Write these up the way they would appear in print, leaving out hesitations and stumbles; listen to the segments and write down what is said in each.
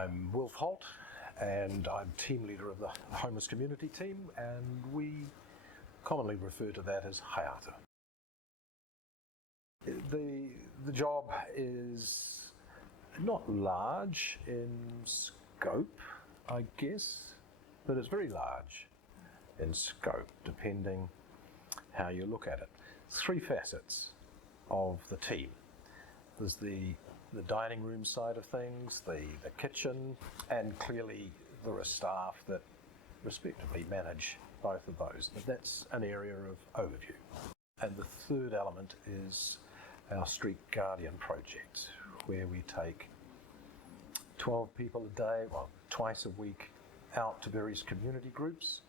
I'm Wilf Holt, and I'm team leader of the homeless community team, and we commonly refer to that as Haeata. The job is not large in scope, I guess, but it's very large in scope, depending how you look at it. Three facets of the team. There's the dining room side of things, the kitchen, and clearly there are staff that respectively manage both of those. But that's an area of overview. And the third element is our Street Guardian project, where we take 12 people a day, twice a week, out to various community groups.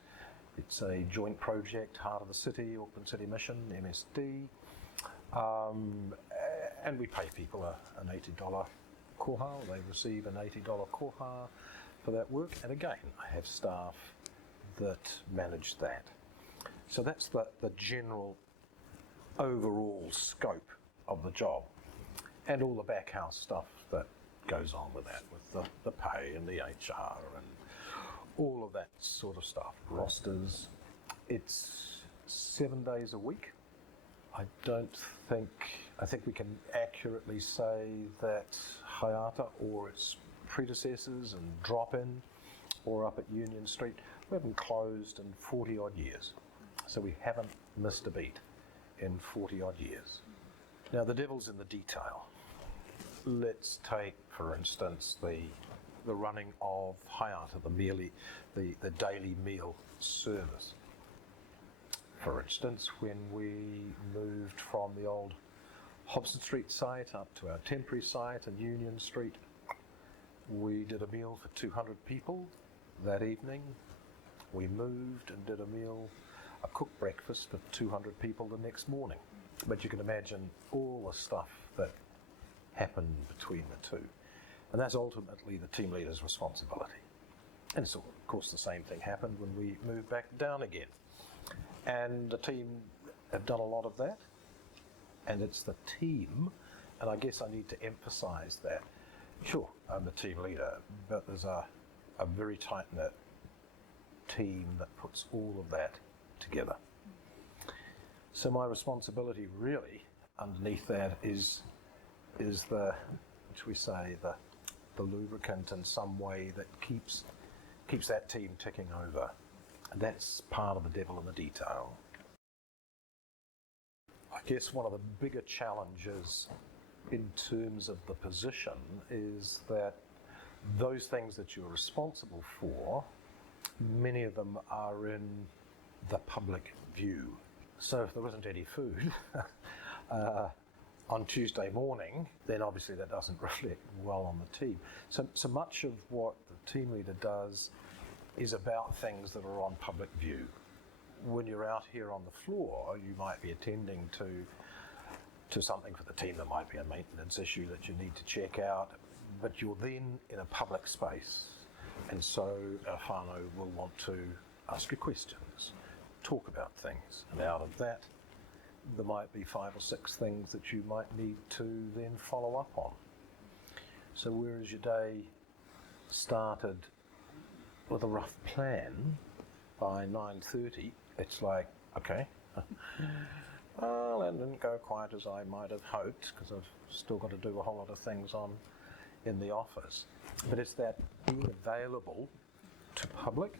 It's a joint project, Heart of the City, Auckland City Mission, MSD, and we pay people an $80 koha. They receive an $80 koha for that work, and again, I have staff that manage that. So that's the general overall scope of the job, and all the back house stuff that goes on with that, with the pay and the HR and all of that sort of stuff. Rosters. It's 7 days a week. I think we can accurately say that Haeata or its predecessors and Drop-In or up at Union Street, we haven't closed in 40 odd years. So we haven't missed a beat in 40 odd years. Now the devil's in the detail. Let's take, for instance, the running of Haeata, the daily meal service. For instance, when we moved from the old Hobson Street site up to our temporary site in Union Street, we did a meal for 200 people that evening. We moved and did a cooked breakfast for 200 people the next morning. But you can imagine all the stuff that happened between the two. And that's ultimately the team leader's responsibility. And so, of course, the same thing happened when we moved back down again. And the team have done a lot of that. And it's the team, and I guess I need to emphasize that. Sure, I'm the team leader, but there's a very tight-knit team that puts all of that together. So my responsibility really underneath that is the, which we say, the lubricant in some way that keeps that team ticking over. And that's part of the devil in the detail. I guess one of the bigger challenges in terms of the position is that those things that you're responsible for, many of them are in the public view. So if there isn't any food on Tuesday morning, then obviously that doesn't reflect well on the team. So much of what the team leader does is about things that are on public view. When you're out here on the floor, you might be attending to something for the team. There might be a maintenance issue that you need to check out, but you're then in a public space, and so a whānau will want to ask you questions, talk about things, and out of that there might be 5 or 6 things that you might need to then follow up on. So whereas your day started with a rough plan, by 9:30 it's like, okay, well, that didn't go quite as I might have hoped, because I've still got to do a whole lot of things in the office. But it's that being available to public,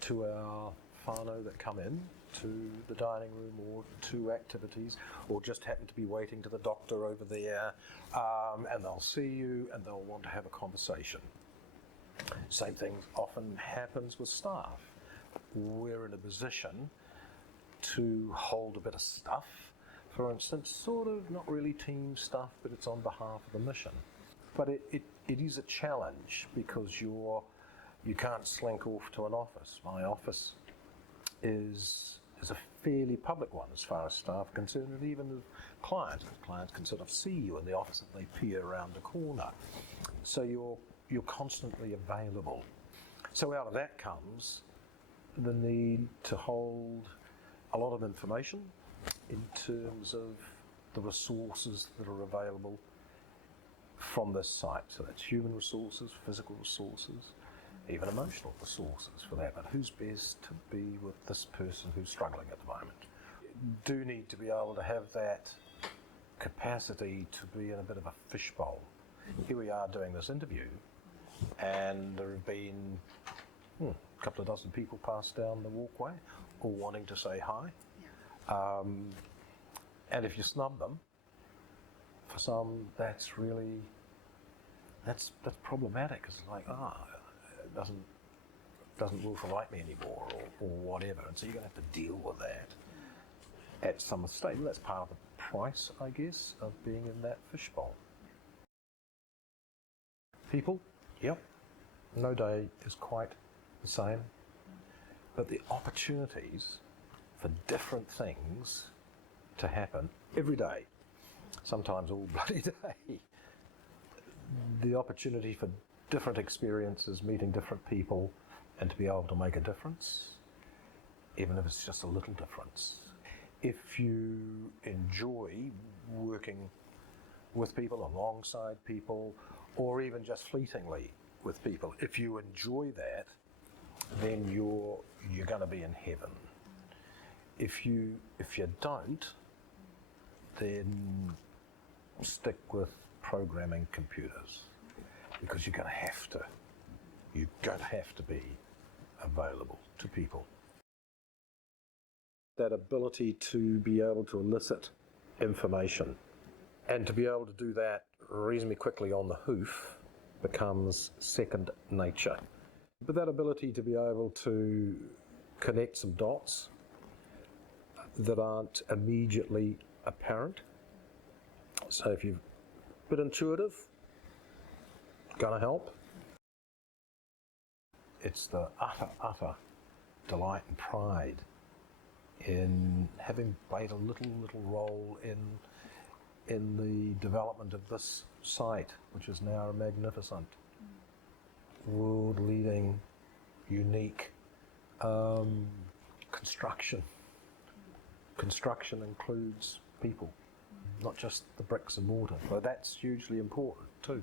to our whānau that come in to the dining room or to activities, or just happen to be waiting to the doctor over there, and they'll see you and they'll want to have a conversation. Same thing often happens with staff. We're in a position to hold a bit of stuff, for instance, sort of not really team stuff, but it's on behalf of the mission. But it is a challenge, because you can't slink off to an office. My office is a fairly public one as far as staff are concerned, and even with clients. Clients can sort of see you in the office if they peer around the corner. So you're constantly available. So out of that comes the need to hold a lot of information in terms of the resources that are available from this site. So that's human resources, physical resources, even emotional resources for that. But who's best to be with this person who's struggling at the moment? Do need to be able to have that capacity to be in a bit of a fishbowl. Here we are doing this interview, and there have been a couple of dozen people passed down the walkway, all wanting to say hi. And if you snub them, for some, that's problematic. It's like, doesn't Wilf like me anymore, or whatever. And so you're going to have to deal with that at some stage. That's part of the price, I guess, of being in that fishbowl. People, yep, no day is quite the same, but the opportunities for different things to happen every day, sometimes all bloody day. The opportunity for different experiences, meeting different people, and to be able to make a difference, even if it's just a little difference. If you enjoy working with people, alongside people, or even just fleetingly with people, if you enjoy that, then you're going to be in heaven. If you don't, then stick with programming computers, because you're going to have to. You're going to have to be available to people. That ability to be able to elicit information and to be able to do that reasonably quickly on the hoof becomes second nature. But that ability to be able to connect some dots that aren't immediately apparent. So if you're a bit intuitive, gonna help. It's the utter delight and pride in having played a little role in the development of this site, which is now a magnificent, world-leading, unique construction. Construction includes people, not just the bricks and mortar, but that's hugely important too.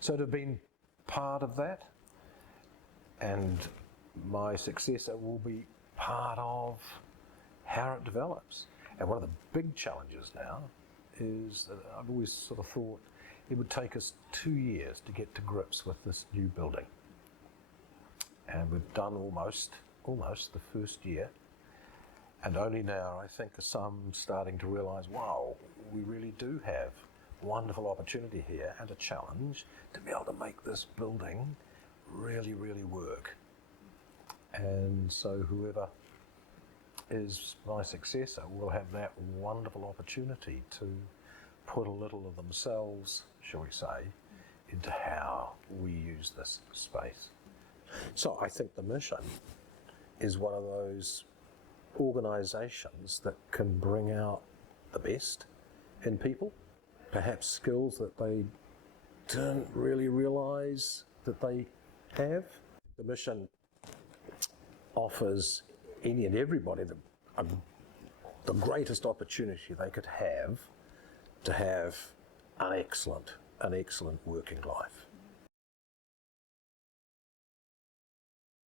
So to have been part of that, and my successor will be part of how it develops. And one of the big challenges now is that I've always sort of thought it would take us 2 years to get to grips with this new building. And we've done almost the first year. And only now, I think, are some starting to realise, wow, we really do have wonderful opportunity here and a challenge to be able to make this building really, really work. And so whoever is my successor will have that wonderful opportunity to put a little of themselves, shall we say, into how we use this space. So I think the mission is one of those organisations that can bring out the best in people, perhaps skills that they didn't really realise that they have. The mission offers any and everybody the greatest opportunity they could have to have an excellent working life.